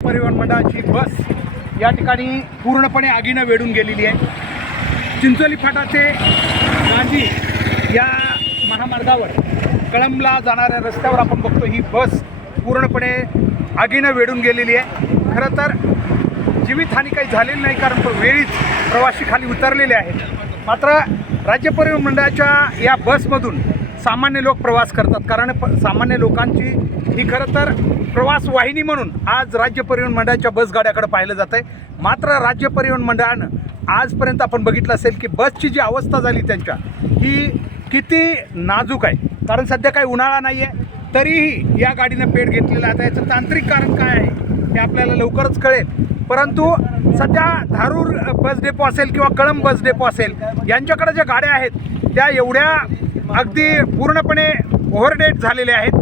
परिवहन मंडळाची बस या ठिकाणी पूर्णपणे आगीनं वेढून गेलेली आहे. चिंचोली फाटाचे गांधी या महामार्गावर कळंबला जाणाऱ्या रस्त्यावर आपण बघतो ही बस पूर्णपणे आगीनं वेढून गेलेली आहे. खरं तर जीवितहानी काही झालेली नाही कारण वेळीच प्रवासी खाली उतरलेले आहेत. मात्र राज्य परिवहन मंडळाच्या या बसमधून सामान्य लोक प्रवास करतात कारण प सामान्य लोकांची ही खरं तर प्रवास वाहिनी म्हणून आज राज्य परिवहन मंडळाच्या बसगाड्याकडे पाहिलं जातं आहे मात्र राज्य परिवहन मंडळानं आजपर्यंत आपण बघितलं असेल की बसची जी अवस्था झाली त्यांच्या ही किती नाजूक आहे. कारण सध्या काही उन्हाळा नाही आहे तरीही या गाडीनं पेट घेतलेला आता याचं तांत्रिक कारण काय आहे हे आपल्याला लवकरच कळेल. परंतु सध्या धारूर बस डेपो असेल किंवा कळंब बस डेपो असेल यांच्याकडे ज्या गाड्या आहेत त्या एवढ्या अगदी पूर्णपणे ओव्हरडेट झालेल्या आहेत.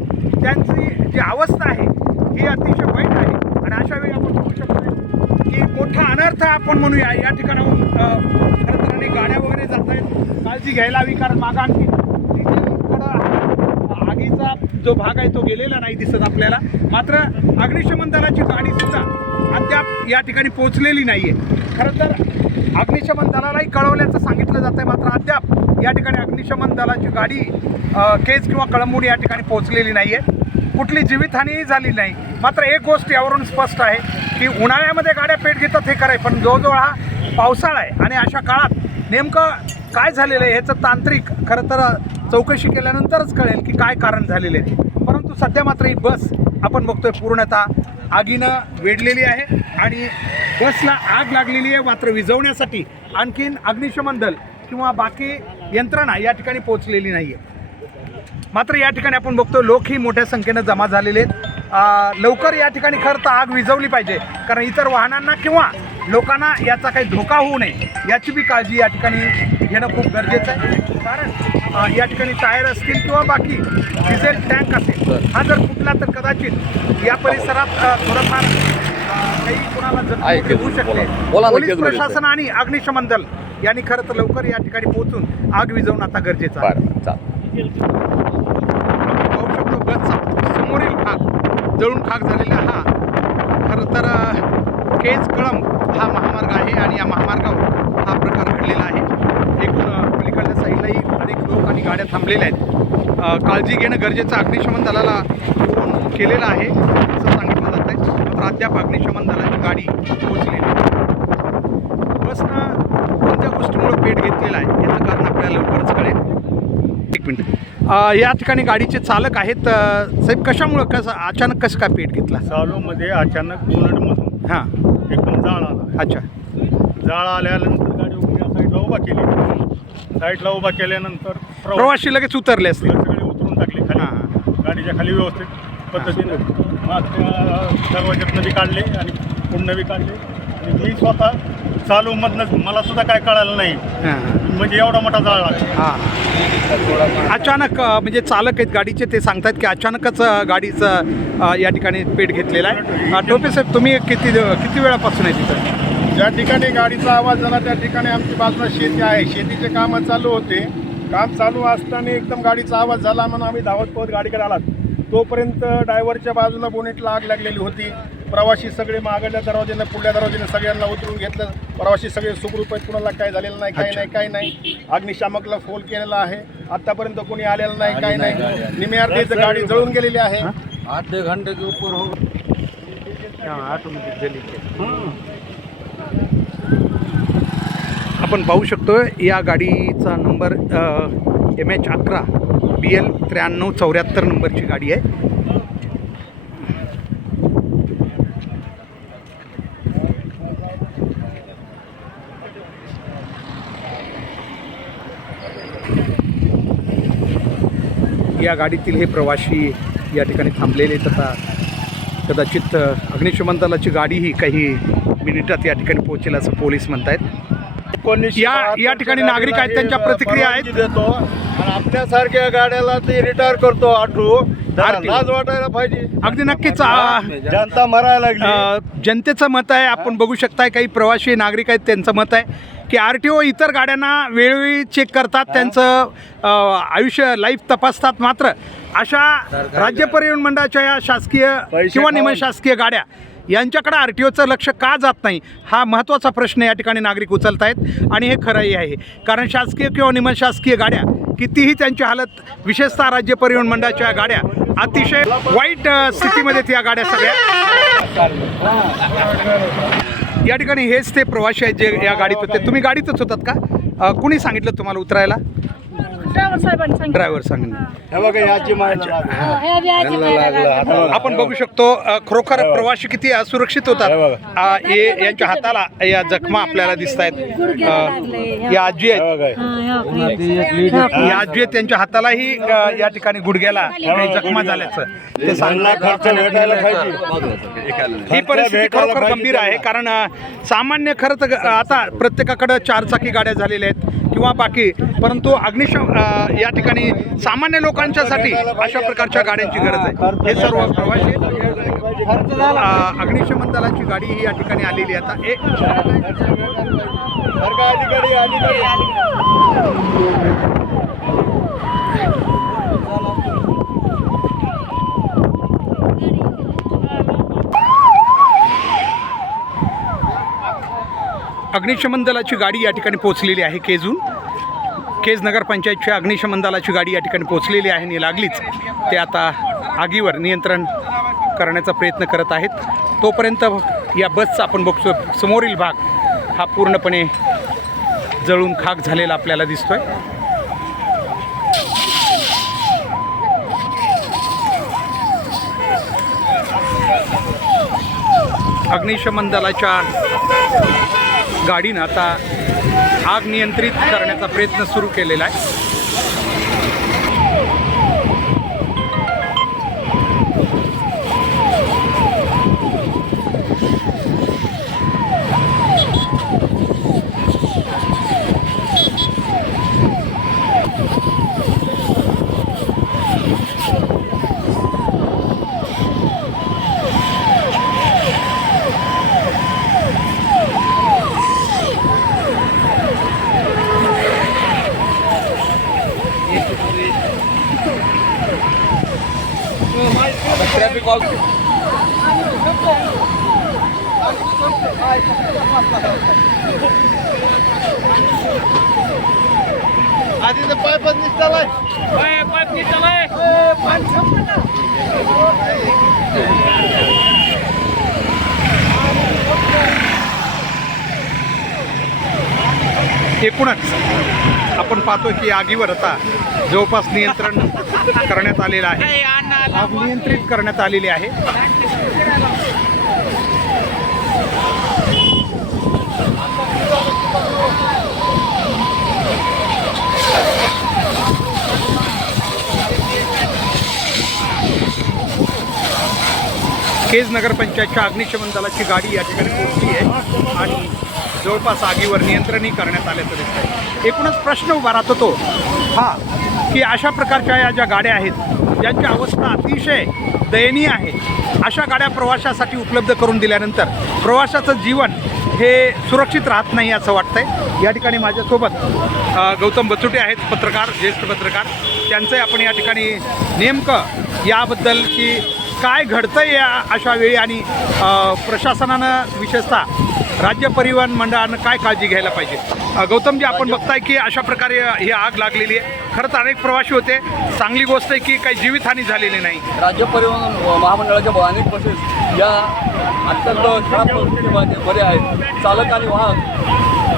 त्यांचे जी अवस्था आहे ही अतिशय वाईट आहे. आणि अशा वेळी आपण म्हणू शकतो की मोठा अनर्थ आपण म्हणूया. या ठिकाणाहून खरं तर गाड्या वगैरे जात आहेत काळजी घ्यायला हवी कारण मागं आणखी आगीचा जो भाग आहे तो गेलेला नाही दिसत आपल्याला. मात्र अग्निशमन दलाची गाडी सुद्धा अद्याप या ठिकाणी पोहोचलेली नाही आहे खरं तर अग्निशमन दलालाही कळवल्याचं सांगितलं जातं आहे मात्र अद्याप या ठिकाणी अग्निशमन दलाची गाडी केज किंवा कळंबून या ठिकाणी पोहोचलेली नाही आहे कुठली जीवितहानीही झाली नाही. मात्र एक गोष्ट यावरून स्पष्ट आहे की उन्हाळ्यामध्ये गाड्या पेट घेतात हे खरं आहे पण जवळजवळ हा पावसाळा आहे आणि अशा काळात नेमकं काय झालेलं आहे ह्याचं तांत्रिक खरं तर चौकशी केल्यानंतरच कळेल की काय कारण झालेले आहे. परंतु सध्या मात्र ही बस आपण बघतोय पूर्णतः आगीनं वेढलेली आहे आणि बसला आग लागलेली आहे मात्र विझवण्यासाठी आणखीन अग्निशमन दल किंवा बाकी यंत्रणा या ठिकाणी पोहोचलेली नाही आहे मात्र या ठिकाणी आपण बघतो लोकही मोठ्या संख्येनं जमा झालेले आहेत. लवकर या ठिकाणी खरं तर आग विझवली पाहिजे. कारण इतर वाहनांना किंवा लोकांना याचा काही धोका होऊ नये याची बी काळजी या ठिकाणी घेणं खूप गरजेचं आहे. कारण या ठिकाणी टायर असतील किंवा बाकी डिझेल टँक असेल हा जर फुटला तर कदाचित या परिसरात थोडंफार काही कोणाला होऊ शकते. पोलीस. प्रशासन आणि अग्निशमन दल यांनी खरं तर लवकर या ठिकाणी पोहोचून आग विझवणं आता गरजेचं आहे. पाहू शकतो बसचा समोरील भाग जळून खाक झालेला हा. खरं तर केज कळंब हा महामार्ग आहे आणि या महामार्गावर हा प्रकार घडलेला आहे. एकूण पलीकडच्या पलीकडल्या साईडलाही अनेक लोक आणि गाड्या थांबलेल्या आहेत. काळजी घेणं गरजेचं अग्निशमन दलाला फोन केलेला आहे असं सांगितलं जात आहे मात्र अद्याप अग्निशमन दलाची गाडी पोहोचलेली बसनं कोणत्या गोष्टीमुळे पेट घेतलेला आहे याचं कारण आपल्याला लवकरच कळेल. एक मिनिट. या ठिकाणी गाडीचे चालक आहेत. साहेब कशामुळं कसं अचानक कसं काय पेट घेतला? चालूमध्ये अचानक बुलेटमधून हां. एकदम जाळ आला. अच्छा. जाळ आल्यानंतर गाडी उभी साईडला उभा केली. साईडला उभा केल्यानंतर प्रवास प्रवासी लगेच उतरले सगळे उतरून टाकले खाली. हां. गाडीच्या खाली व्यवस्थित पद्धतीने मागच्या दरवाज्यातनं बी काढले आणि पुढनं बी काढले. आणि मी स्वतः चालू मधनंच मला सुद्धा काय कळालं नाही. हां. म्हणजे एवढा मोठा जाळ लागला. हां. अचानक अ, म्हणजे चालक आहेत गाडीचे ते सांगतात की अचानकच अ, गाडीचं अ, या ठिकाणी पेट घेतलेला आहे. अ, टोपे साहेब तुम्ही किती किती वेळापासून आहे तिथं? ज्या ठिकाणी गाडीचा आवाज झाला त्या ठिकाणी आमची बाजूला शेती आहे. शेतीचे कामं चालू होते. काम चालू असताना एकदम गाडीचा आवाज झाला म्हणून आम्ही धावत पवत गाडीकडे आलात. तोपर्यंत ड्रायव्हरच्या बाजूला बोनेटला आग लागलेली होती. प्रवासी सगळे मागल्या दरवाजेनं पुढल्या दरवाजेनं सगळ्यांना उतरून घेतलं. प्रवासी सगळे सुखरूप आहेत कुणाला काय झालेलं नाही काही नाही काही नाही. अग्निशामकला फोन केलेला आहे. आतापर्यंत कोणी आलेलं नाही काही नाही निम्यार्धीच गाडी जळून गेलेली आहे. आधे घंटे के ऊपर हो. आपण पाहू शकतो या गाडीचा नंबर एम एच अकरा बी एल त्र्याण्णव चौऱ्याहत्तर नंबरची गाडी आहे. या गाडीतील हे प्रवासी या ठिकाणी थांबलेले आहेत. आता कदाचित अग्निशमन दलाची गाडीही काही मिनिटात या ठिकाणी पोहोचेल असं पोलीस म्हणतायत. एकोणीसशे या- या ठिकाणी नागरिक आहेत, त्यांच्या प्रतिक्रिया आहेत. देतो. आणि आपल्यासारख्या गाड्याला ते रिटायर करतो आठवू. लाज वाटायला पाहिजे. अगदी नक्कीच जनता मरायला लागली. जनतेचं मत आहे. आपण बघू शकताय काही प्रवासी नागरिक आहेत त्यांचं मत आहे. की आर टी ओ इतर गाड्यांना वेळोवेळी चेक करतात त्यांचं आयुष्य लाईफ तपासतात मात्र अशा राज्य परिवहन मंडळाच्या या शासकीय किंवा. निमशासकीय गाड्या यांच्याकडे आर टी ओचं लक्ष का जात नाही? हा महत्त्वाचा प्रश्न या ठिकाणी नागरिक उचलत आहेत आणि हे खरंही आहे. कारण शासकीय किंवा निमशासकीय गाड्या कितीही त्यांची हालत विशेषतः राज्य परिवहन मंडळाच्या गाड्या अतिशय वाईट स्थितीमध्ये त्या गाड्या सगळ्या या ठिकाणी हेच ते प्रवासी आहेत जे या गाडीत होते तुम्ही गाडीतच होतात का? कुणी सांगितलं तुम्हाला उतरायला? ड्रायव्हर साहेबांनी सांगितलं. ड्रायव्हर सांगितलं. हे. बघा याची हा, हे बी आजी मारायला लागले. आपण बघू शकतो अ, खरोखर प्रवासी किती असुरक्षित होतात. अ, हे यांच्या हाताला या जखमा आपल्याला दिसत आहेत. या आजी आहेत. हा, ह्या. या आजी आहेत त्यांच्या हातालाही अ, या ठिकाणी गुडघ्याला काही जखमा झाल्याचं ते सांगतात. ही परिस्थिती खरोखर गंभीर आहे कारण अ, सामान्य खरं तर आता प्रत्येकाकडं चारचाकी गाड्या झालेल्या आहेत. किंवा बाकी परंतु अग्निशम या ठिकाणी सामान्य लोकांच्यासाठी अशा प्रकारच्या गाड्यांची गरज आहे. हे सर्व प्रवासी अग्निशमन दलाची गाडी ही या ठिकाणी आलेली आहे. आता ए अग्निशमन दलाची गाडी या ठिकाणी पोहोचलेली आहे केजून. केज नगरपंचायतच्या अग्निशमन दलाची गाडी या ठिकाणी पोहोचलेली आहे आणि लागलीच. ते आता आगीवर नियंत्रण करण्याचा प्रयत्न करत आहेत. तोपर्यंत या बसचा आपण बघतो समोरील भाग हा पूर्णपणे जळून खाक झालेला आपल्याला दिसतोय. अग्निशमन दलाच्या गाडीनं आता आग नियंत्रित करण्याचा प्रयत्न सुरू केलेला आहे. एकूणच आपण पाहतो की आगीवर आता जवळपास नियंत्रण करण्यात आलेलं आहे. आग नियंत्रित करण्यात आलेली आहे. केज नगरपंचायतच्या अग्निशमन दलाची गाडी या ठिकाणी पोहोचली आहे आणि जवळपास आगीवर नियंत्रणही करण्यात आल्याचं दिसत आहे एकूणच प्रश्न उभा राहतो तो हा की अशा प्रकारच्या या ज्या गाड्या आहेत ज्यांची अवस्था अतिशय दयनीय आहे अशा गाड्या प्रवाशासाठी उपलब्ध करून दिल्यानंतर प्रवाशाचं जीवन हे सुरक्षित राहत नाही असं वाटतंय. या ठिकाणी माझ्यासोबत गौतम बचुटे आहेत पत्रकार ज्येष्ठ पत्रकार. त्यांचंही आपण या ठिकाणी नेमकं याबद्दल की काय घडतंय या अशा वेळी आणि प्रशासनानं विशेषतः राज्य परिवहन मंडळानं काय काळजी घ्यायला पाहिजे? गौतमजी आपण बघताय की अशा प्रकारे ही आग लागलेली आहे. खरंच अनेक प्रवासी होते. चांगली गोष्ट आहे की काही जीवितहानी झालेली नाही. राज्य परिवहन महामंडळाच्या अनेक बसेस या अत्यंत खराब परिस्थितीमध्ये बरे आहेत. चालक आणि वाहक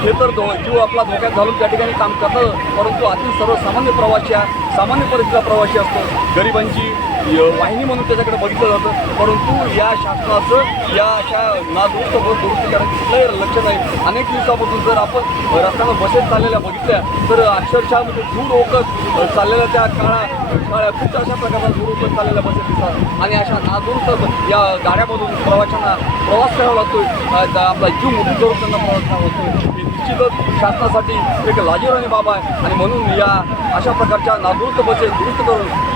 हे तर धो जीव आपला धोक्यात घालून त्या ठिकाणी काम करतात परंतु अति सर्वसामान्य प्रवासी सामान्य परिस्थितीचा प्रवासी असतो. गरिबांची वाहिनी म्हणून त्याच्याकडे बघितलं जातं. परंतु या शासनाचं या अशा नादुरुस्त बस दुरुस्ती करायचं कुठलंही लक्ष नाही. अनेक दिवसापासून जर आपण रस्त्यानं बसेस चाललेल्या बघितल्या तर अक्षरशः म्हणजे धूर ओकत चाललेल्या त्या काळा काळ्या खूप अशा प्रकारचा दुरुपयोग चाललेल्या बसेस दिसतात. आणि अशा नादुरुस्त या गाड्यामधून प्रवाशांना प्रवास करावा लागतोय. आपला जीव मोठी करून त्यांना प्रवास करावा लागतोय. ही निश्चितच शासनासाठी एक लाजीरवाणी बाब आहे. आणि म्हणून या अशा प्रकारच्या नादुरुस्त बसेस दुरुस्त करून